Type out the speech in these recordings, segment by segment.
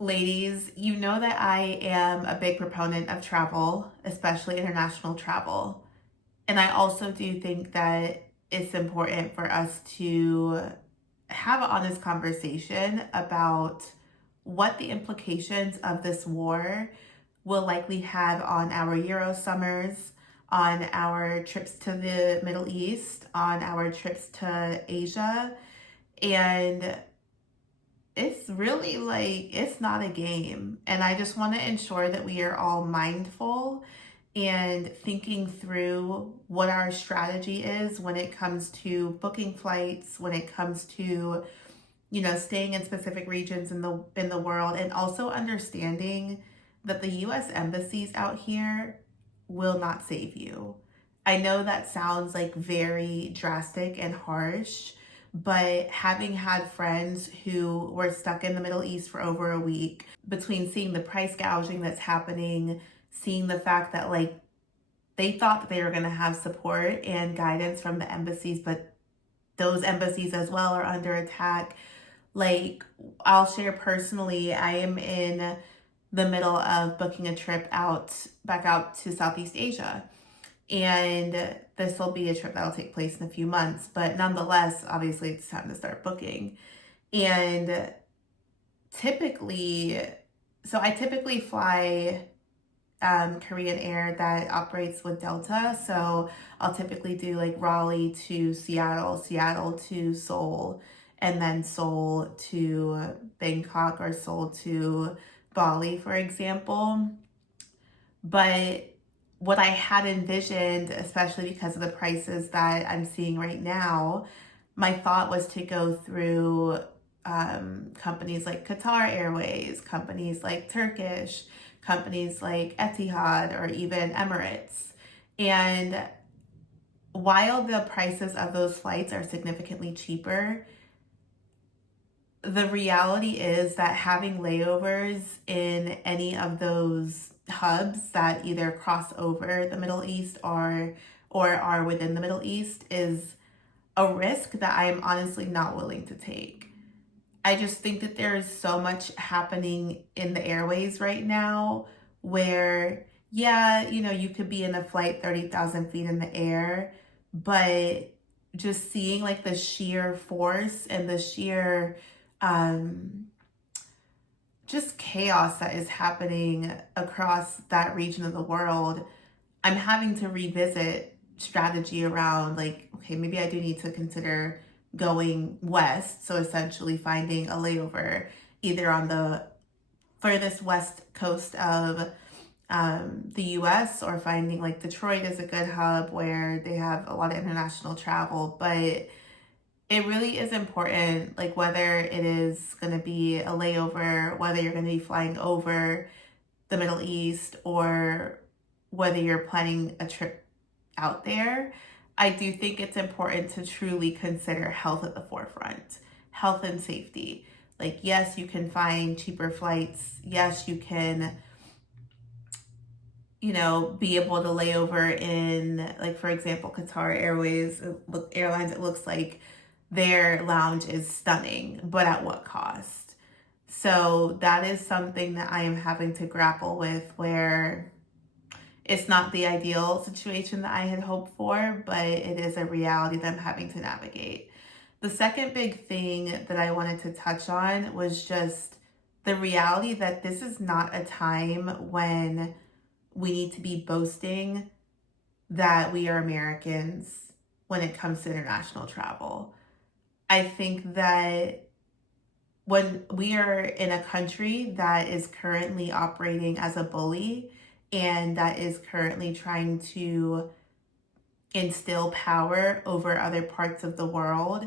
Ladies, you know that I am a big proponent of travel, especially international travel. And I also do think that it's important for us to have an honest conversation about what the implications of this war will likely have on our Euro summers, on our trips to the Middle East, on our trips to Asia. And it's really like, it's not a game. And I just want to ensure that we are all mindful and thinking through what our strategy is when it comes to booking flights, when it comes to, staying in specific regions in the world, and also understanding that the US embassies out here will not save you. I know that sounds like very drastic and harsh, but having had friends who were stuck in the Middle East for over a week, between seeing the price gouging that's happening, seeing the fact that like they thought that they were going to have support and guidance from the embassies, but those embassies as well are under attack. Like, I'll share personally, I am in the middle of booking a trip back out to Southeast Asia. And this will be a trip that'll take place in a few months, but nonetheless, obviously, it's time to start booking. And typically, I typically fly Korean Air that operates with Delta. So I'll typically do like Raleigh to Seattle, Seattle to Seoul, and then Seoul to Bangkok or Seoul to Bali, for example. But what I had envisioned, especially because of the prices that I'm seeing right now, my thought was to go through companies like Qatar Airways, companies like Turkish, companies like Etihad, or even Emirates. And while the prices of those flights are significantly cheaper, the reality is that having layovers in any of those hubs that either cross over the Middle East or are within the Middle East is a risk that I am honestly not willing to take. I just think that there is so much happening in the airways right now where, yeah, you could be in a flight 30,000 feet in the air, but just seeing like the sheer force and the sheer um, just chaos that is happening across that region of the world, I'm having to revisit strategy around like, okay, maybe I do need to consider going west. So essentially finding a layover either on the furthest west coast of the US, or finding like Detroit is a good hub where they have a lot of international travel. But it really is important, like whether it is going to be a layover, whether you're going to be flying over the Middle East, or whether you're planning a trip out there, I do think it's important to truly consider health at the forefront, health and safety. Like, yes, you can find cheaper flights. Yes, you can, be able to lay over in, like, for example, Qatar Airways Airlines. It looks like their lounge is stunning, but at what cost? So that is something that I am having to grapple with, where it's not the ideal situation that I had hoped for, but it is a reality that I'm having to navigate. The second big thing that I wanted to touch on was just the reality that this is not a time when we need to be boasting that we are Americans when it comes to international travel. I think that when we are in a country that is currently operating as a bully and that is currently trying to instill power over other parts of the world,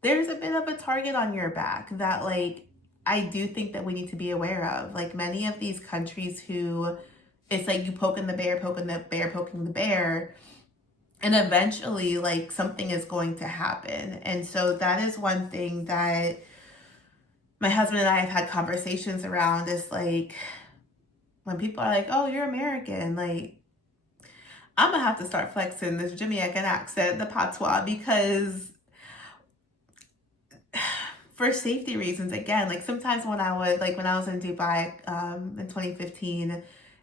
there's a bit of a target on your back that, like, I do think that we need to be aware of. Like, many of these countries who it's like you poking the bear, poking the bear, poking the bear, and eventually, like, something is going to happen. And so that is one thing that my husband and I have had conversations around, is like, when people are like, oh, you're American, like, I'm gonna have to start flexing this Jamaican accent, the patois, because for safety reasons, again, like sometimes when I was in Dubai in 2015,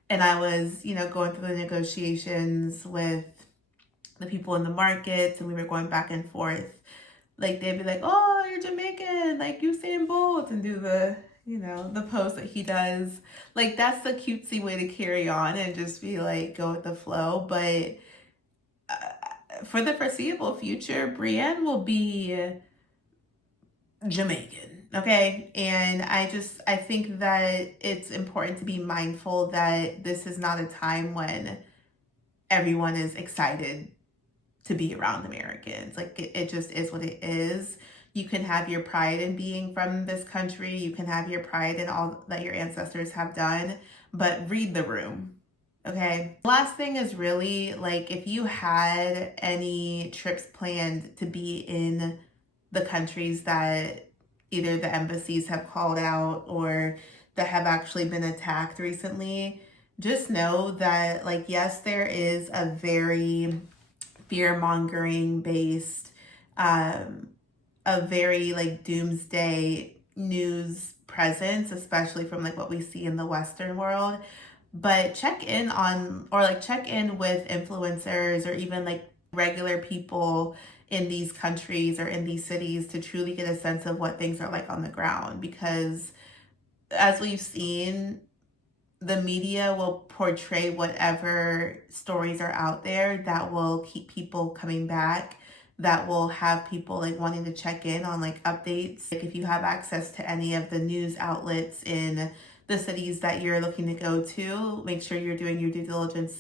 and I was, going through the negotiations with the people in the markets, and we were going back and forth, like they'd be like, "Oh, you're Jamaican, like Usain Bolt," and do the pose that he does. Like that's the cutesy way to carry on and just be like, go with the flow. But for the foreseeable future, Brienne will be Jamaican, okay? And I think that it's important to be mindful that this is not a time when everyone is excited to be around Americans. Like it just is what it is. You can have your pride in being from this country. You can have your pride in all that your ancestors have done, but read the room. Okay. Last thing is really like if you had any trips planned to be in the countries that either the embassies have called out or that have actually been attacked recently, just know that, like, yes, there is a very fear mongering based, a very like doomsday news presence, especially from like what we see in the Western world. But check in on, or like check in with influencers or even like regular people in these countries or in these cities to truly get a sense of what things are like on the ground. Because as we've seen, the media will portray whatever stories are out there that will keep people coming back, that will have people like wanting to check in on like updates. Like if you have access to any of the news outlets in the cities that you're looking to go to, make sure you're doing your due diligence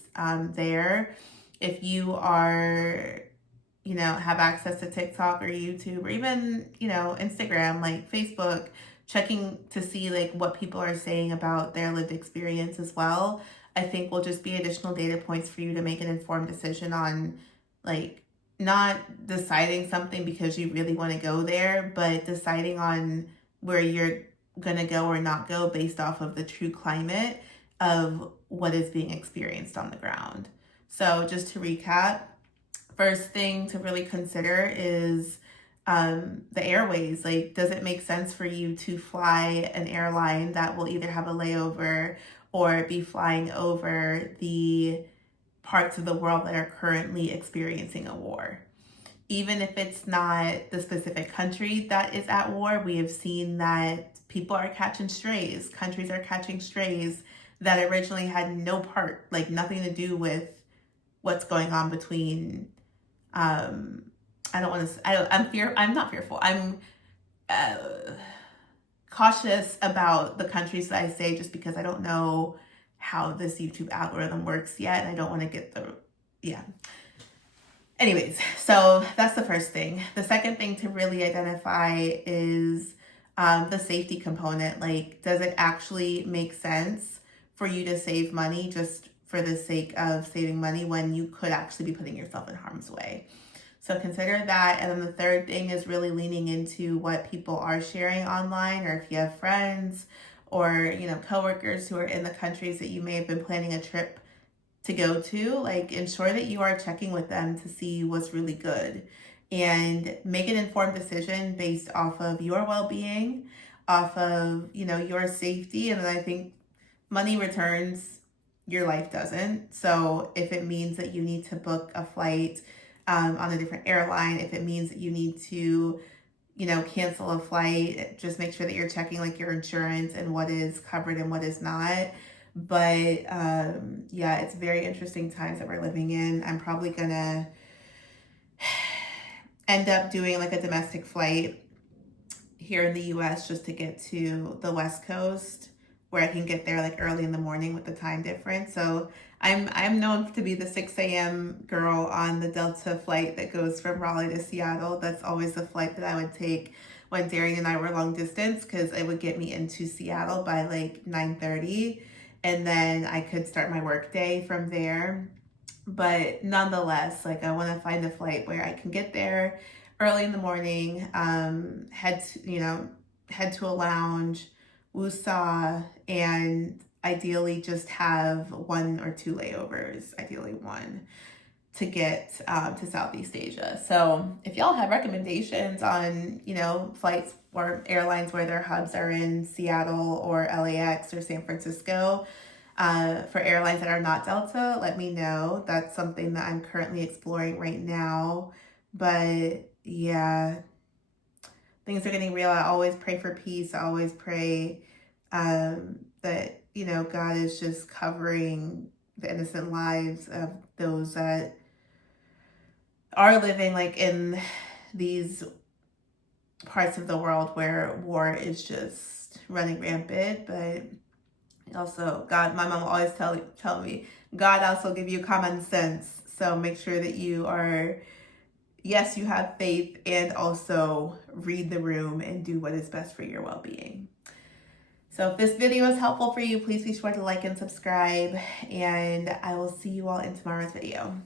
there. If you are, have access to TikTok or YouTube or even, Instagram, like Facebook, checking to see like what people are saying about their lived experience as well, I think will just be additional data points for you to make an informed decision on, like, not deciding something because you really want to go there, but deciding on where you're going to go or not go based off of the true climate of what is being experienced on the ground. So just to recap, first thing to really consider is the airways. Like, does it make sense for you to fly an airline that will either have a layover or be flying over the parts of the world that are currently experiencing a war? Even if it's not the specific country that is at war, we have seen that people are catching strays. Countries are catching strays that originally had no part, like nothing to do with what's going on between, I'm not fearful. I'm cautious about the countries that I say just because I don't know how this YouTube algorithm works yet. And I don't want to get yeah. Anyways, so that's the first thing. The second thing to really identify is the safety component. Like, does it actually make sense for you to save money just for the sake of saving money when you could actually be putting yourself in harm's way? So consider that. And then the third thing is really leaning into what people are sharing online, or if you have friends or, coworkers who are in the countries that you may have been planning a trip to go to, like, ensure that you are checking with them to see what's really good and make an informed decision based off of your well-being, off of, your safety. And then I think money returns, your life doesn't. So if it means that you need to book a flight on a different airline, if it means that you need to, cancel a flight, just make sure that you're checking like your insurance and what is covered and what is not. But yeah, it's very interesting times that we're living in. I'm probably gonna end up doing like a domestic flight here in the US just to get to the West Coast, where I can get there like early in the morning with the time difference. So I'm known to be the 6 a.m. girl on the Delta flight that goes from Raleigh to Seattle. That's always the flight that I would take when Darian and I were long distance, because it would get me into Seattle by like 9:30. And then I could start my work day from there. But nonetheless, like, I want to find a flight where I can get there early in the morning, head to a lounge, woosah, and ideally just have 1 or 2 layovers, ideally one. to get to Southeast Asia. So if y'all have recommendations on, flights or airlines where their hubs are in Seattle or LAX or San Francisco, for airlines that are not Delta, let me know. That's something that I'm currently exploring right now. But yeah, things are getting real. I always pray for peace. I always pray that, God is just covering the innocent lives of those that are living like in these parts of the world where war is just running rampant. But also, God, my mom always tell me, God also give you common sense. So make sure that you are, yes, you have faith, and also read the room and do what is best for your well-being. So if this video is helpful for you, please be sure to like and subscribe, and I will see you all in tomorrow's video.